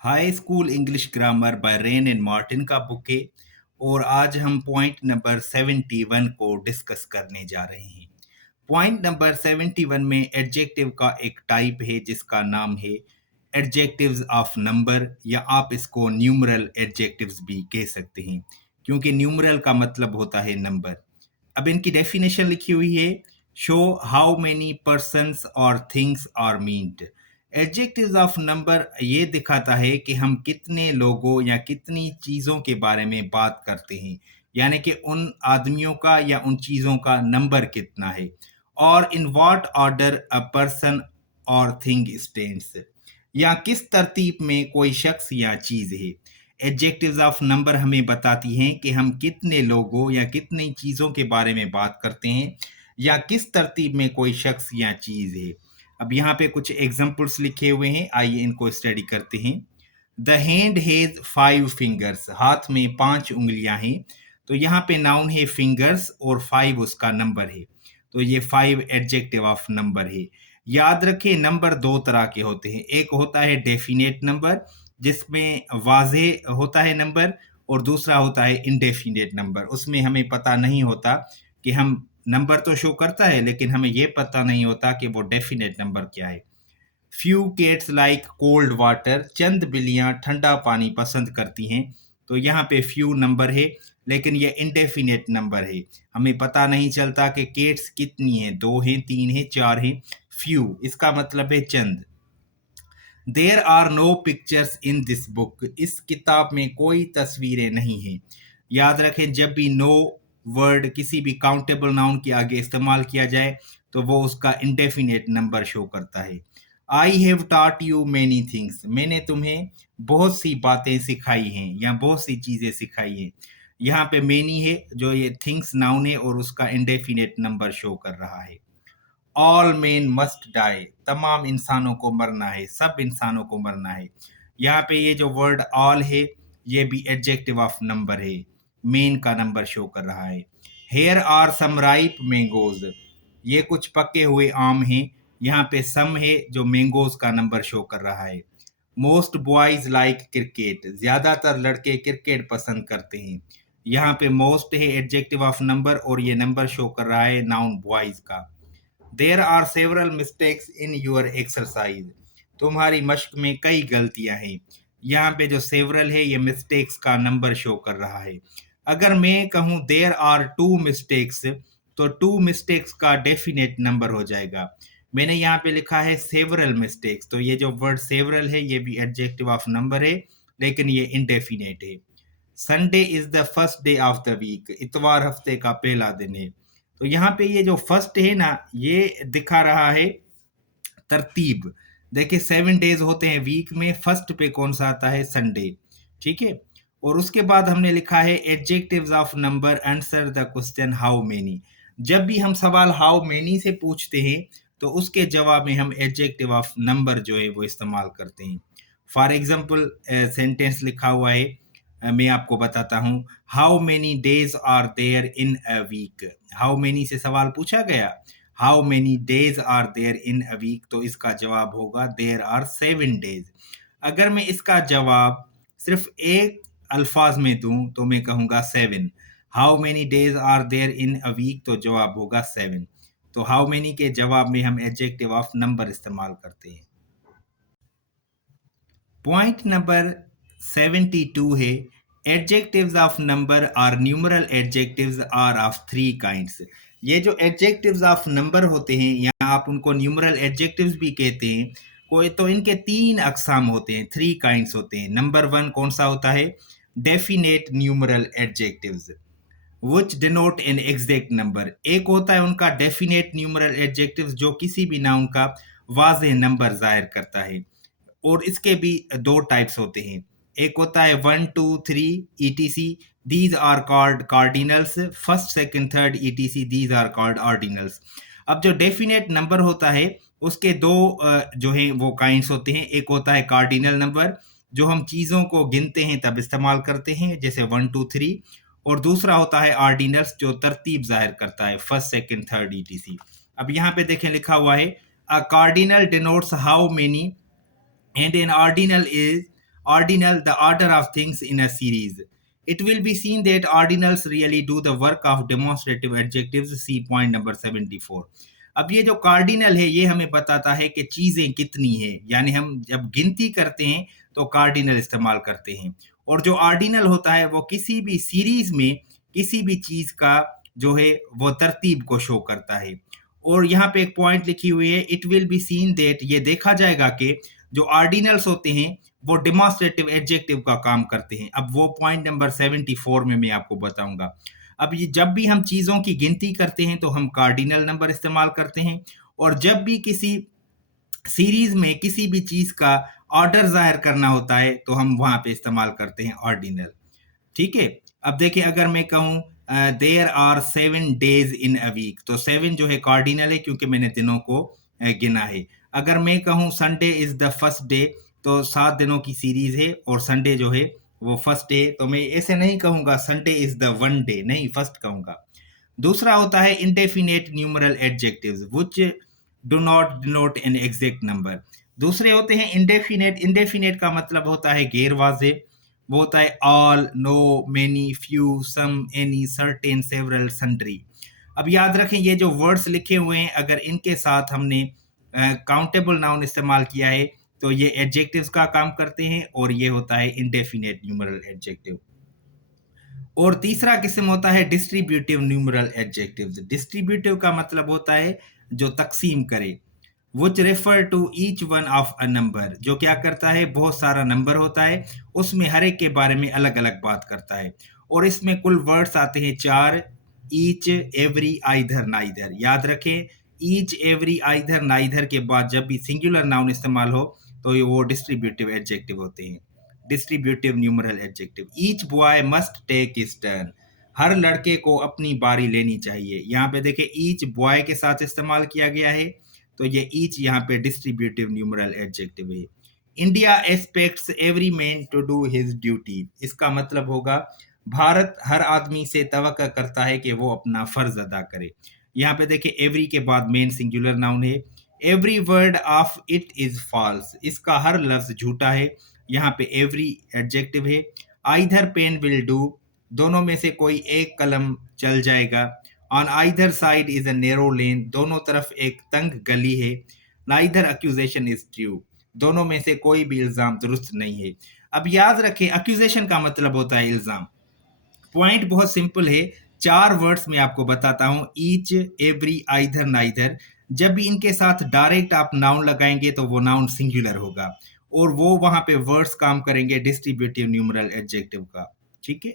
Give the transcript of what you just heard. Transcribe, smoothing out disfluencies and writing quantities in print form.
High school English grammar bye rain and Martin का book है। और आज हम पॉइंट नंबर 71 को डिस्कस करने जा रहे हैं। पॉइंट नंबर 71 में एडजेक्टिव का एक टाइप है जिसका नाम है एडजेक्टिव्स ऑफ नंबर, या आप इसको न्यूमरल एडजेक्टिव्स भी कह सकते हैं, क्योंकि न्यूमरल का मतलब होता है नंबर। अब इनकी डेफिनेशन लिखी हुई है। शो हाउ मेनी पर्सन्स और things are meant. Adjectives of number ये दिखाता है कि हम कितने लोगों या कितनी चीज़ों के बारे में बात करते हैं, यानी कि उन आदमियों का या उन चीज़ों का नंबर कितना है, और in what order a person और थिंग स्टैंड्स, या किस तरतीब में कोई शख्स या चीज़ है। एडजेक्टिव्स ऑफ नंबर हमें बताती हैं कि हम कितने लोगों या कितनी चीज़ों के बारे में बात करते हैं, या किस तरतीब में कोई शख्स या चीज़ है। अब यहाँ पे कुछ एग्जाम्पल्स लिखे हुए हैं, आइए इनको स्टडी करते हैं। द हैंड हैज 5 फिंगर्स, हाथ में 5 उंगलियां हैं। तो यहाँ पे नाउन है फिंगर्स और 5 उसका नंबर है, तो ये 5 एडजेक्टिव ऑफ नंबर है। याद रखें, नंबर दो तरह के होते हैं। एक होता है डेफिनेट नंबर, जिसमें वाजे होता है नंबर, और दूसरा होता है इनडेफिनेट नंबर। उसमें हमें पता नहीं होता कि हम नंबर तो शो करता है, लेकिन हमें यह पता नहीं होता कि वो डेफिनेट नंबर क्या है। Few cats like cold water, चंद बिल्लियां ठंडा पानी पसंद करती हैं। तो यहाँ पे फ्यू नंबर है, लेकिन ये इंडेफिनेट नंबर है। हमें पता नहीं चलता कि कैट्स कितनी हैं, 2 हैं, 3 हैं, 4 हैं। फ्यू इसका मतलब है चंद। There are no pictures in this book, इस किताब में कोई तस्वीरें नहीं हैं। याद रखें, जब भी नो वर्ड किसी भी काउंटेबल नाउन के आगे इस्तेमाल किया जाए तो वो उसका इंडेफिनेट नंबर शो करता है। I have taught you many things, मैंने तुम्हें बहुत सी बातें सिखाई हैं या बहुत सी चीज़ें सिखाई हैं। यहाँ पे मैनी है, जो ये थिंग्स नाउन है और उसका इंडेफिनेट नंबर शो कर रहा है। ऑल मेन मस्ट डाई, तमाम इंसानों को मरना है, सब इंसानों को मरना है। यहाँ पे ये जो वर्ड ऑल है, ये भी एडजेक्टिव ऑफ नंबर है, मेन का नंबर शो कर रहा है। Here are some ripe mangoes, ये कुछ पके हुए आम हैं। यहाँ पे सम है जो मैंगोज का नंबर शो कर रहा है। मोस्ट बॉयज लाइक क्रिकेट, ज्यादातर लड़के क्रिकेट पसंद करते हैं। यहाँ पे मोस्ट है एडजेक्टिव ऑफ नंबर, और ये नंबर शो कर रहा है नाउन बॉयज का। There are several mistakes in your exercise, तुम्हारी मश्क में कई गलतियां हैं। यहाँ पे जो सेवरल है ये मिस्टेक्स का नंबर शो कर रहा है। अगर मैं कहूँ देयर आर 2 मिस्टेक्स, तो 2 मिस्टेक्स का डेफिनेट नंबर हो जाएगा। मैंने यहाँ पे लिखा है सेवरल मिस्टेक्स, तो ये जो वर्ड सेवरल है ये भी एडजेक्टिव ऑफ नंबर है, लेकिन ये इनडेफिनेट है। Sunday is the first day of the week, इतवार हफ्ते का पहला दिन है। तो यहाँ पे ये जो फर्स्ट है ना, ये दिखा रहा है तरतीब। देखिए 7 डेज होते हैं वीक में, फर्स्ट पे कौन सा आता है? संडे। ठीक है। और उसके बाद हमने लिखा है adjectives of number answer the question how many. जब भी हम सवाल हाउ मेनी से पूछते हैं तो उसके जवाब में हम एडजेक्टिव ऑफ नंबर जो है वो इस्तेमाल करते हैं। फॉर एग्जाम्पल सेंटेंस लिखा हुआ है, मैं आपको बताता हूँ। How many days are there in a week, how many से सवाल पूछा गया, how many days are there in a week, तो इसका जवाब होगा देयर आर 7 डेज। अगर मैं इसका जवाब सिर्फ एक अल्फाज में दूं तो मैं कहूँगा 7। How many days are there in a week, तो जवाब होगा 7। तो हाउ मेनी के जवाब में हम एडजेक्टिव ऑफ नंबर इस्तेमाल करते हैं। पॉइंट नंबर 72 है adjectives of number are numeral adjectives are of 3 kinds. ये जो एडजेक्टिव्स ऑफ नंबर होते हैं या आप उनको न्यूमरल एडजेक्टिव्स भी कहते हैं, कोई तो इनके 3 अकसाम होते हैं, 3 काइंड्स होते हैं। नंबर 1 कौन सा होता है? Definite numeral adjectives which denote an exact number. एक होता है उनका डेफिनेट न्यूमरल एडजेक्टिव्स जो किसी भी नाउन का वाज़ेह नंबर जाहिर करता है। और इसके भी 2 टाइप्स होते हैं। एक होता है 1 2 3 ETC, these are called cardinals. First second third ETC, these are called ordinals. अब जो डेफिनेट नंबर होता है उसके 2 जो है वो काइंड्स होते हैं। एक होता है कार्डिनल नंबर जो हम चीज़ों को गिनते हैं तब इस्तेमाल करते हैं, जैसे 1 2 3। और दूसरा होता है ऑर्डिनल्स जो तरतीब जाहिर करता है, फर्स्ट सेकंड थर्ड ईटीसी। अब यहाँ पे देखें लिखा हुआ है a cardinal denotes how many and an ordinal, the order of things in a series. It will be seen that ordinals really do the work of demonstrative adjectives. See point number 74. अब ये जो cardinal है ये हमें बताता है कि चीजें कितनी है, यानी हम जब गिनती करते हैं तो कार्डिनल इस्तेमाल करते हैं। और जो ऑर्डिनल होता है वो किसी भी सीरीज में किसी भी चीज का जो है वो तरतीब को शो करता है। और यहाँ पे एक पॉइंट लिखी हुई है, it will be seen that, ये देखा जाएगा कि जो ऑर्डिनल्स होते हैं वो डेमोन्स्ट्रेटिव एडजेक्टिव का काम करते हैं। अब वो पॉइंट नंबर 74 में मैं आपको बताऊंगा। अब ये जब भी हम चीज़ों की गिनती करते हैं तो हम कार्डिनल नंबर इस्तेमाल करते हैं, और जब भी किसी सीरीज में किसी भी चीज़ का ऑर्डर ज़ाहिर करना होता है तो हम वहाँ पे इस्तेमाल करते हैं ऑर्डिनल। ठीक है। अब देखिए, अगर मैं कहूँ there are 7 days in a week, तो 7 जो है कार्डिनल है क्योंकि मैंने दिनों को गिना है। अगर मैं कहूँ Sunday is the first day, तो 7 दिनों की सीरीज है और संडे जो है वो फर्स्ट डे, तो मैं ऐसे नहीं कहूँगा Sunday is the one day, नहीं, फर्स्ट कहूँगा। दूसरा होता है indefinite numeral adjectives which do not denote an exact number. दूसरे होते हैं इंडेफिनेट। इंडेफिनेट का मतलब होता है गैर वाज़े। वो होता है ऑल, नो, मेनी, फ्यू, सम, एनी, सर्टेन, सेवरल, सन्ड्री। अब याद रखें, ये जो वर्ड्स लिखे हुए हैं अगर इनके साथ हमने काउंटेबल नाउन इस्तेमाल किया है तो ये एडजेक्टिव्स का काम करते हैं, और ये होता है इंडेफिनेट न्यूमरल एडजेक्टिव। और तीसरा किस्म होता है डिस्ट्रीब्यूटिव न्यूमरल एडजेक्टिव्स। डिस्ट्रीब्यूटिव का मतलब होता है जो तकसीम करे, which refer to each one of a number, जो क्या करता है, बहुत सारा नंबर होता है, उसमें हर एक के बारे में अलग अलग बात करता है। और इसमें कुल वर्ड्स आते हैं 4, ईच, एवरी, आइदर, नाइदर। याद रखें, ईच, एवरी, आइदर, नाइदर के बाद जब भी सिंगुलर नाउन इस्तेमाल हो तो ये वो डिस्ट्रीब्यूटिव एडजेक्टिव होते हैं, distributive numeral adjective. Each boy must take his turn, हर लड़के को अपनी बारी लेनी चाहिए। यहाँ पे देखिए ईच बॉय के साथ इस्तेमाल किया गया है, तो ये ईच यहाँ पे डिस्ट्रीब्यूटिव न्यूमरल एडजेक्टिव है। India expects every man to do his duty, इसका मतलब होगा भारत हर आदमी से तवक्का करता है कि वो अपना फर्ज अदा करे। यहाँ पे देखिए एवरी के बाद मेन सिंगुलर नाउन है। Every word of it is false, इसका हर लफ्ज झूठा है। यहाँ पे एवरी एडजेक्टिव है। आइदर पेन विल डू, दोनों में से कोई एक कलम चल जाएगा। On either side is a narrow lane, दोनों तरफ एक तंग गली है। नाइदर अक्यूजेशन इज ट्रू, दोनों में से कोई भी इल्जाम दुरुस्त नहीं है। अब याद रखें, अक्यूजेशन का मतलब होता है इल्जाम। पॉइंट बहुत सिंपल है, 4 वर्ड्स में आपको बताता हूं, ईच, एवरी, आइदर, नाइदर। जब भी इनके साथ डायरेक्ट आप नाउन लगाएंगे तो वो नाउन सिंगुलर होगा, और वो वहां पे वर्ड्स काम करेंगे डिस्ट्रीब्यूटिव न्यूमरल एडजेक्टिव का। ठीक है।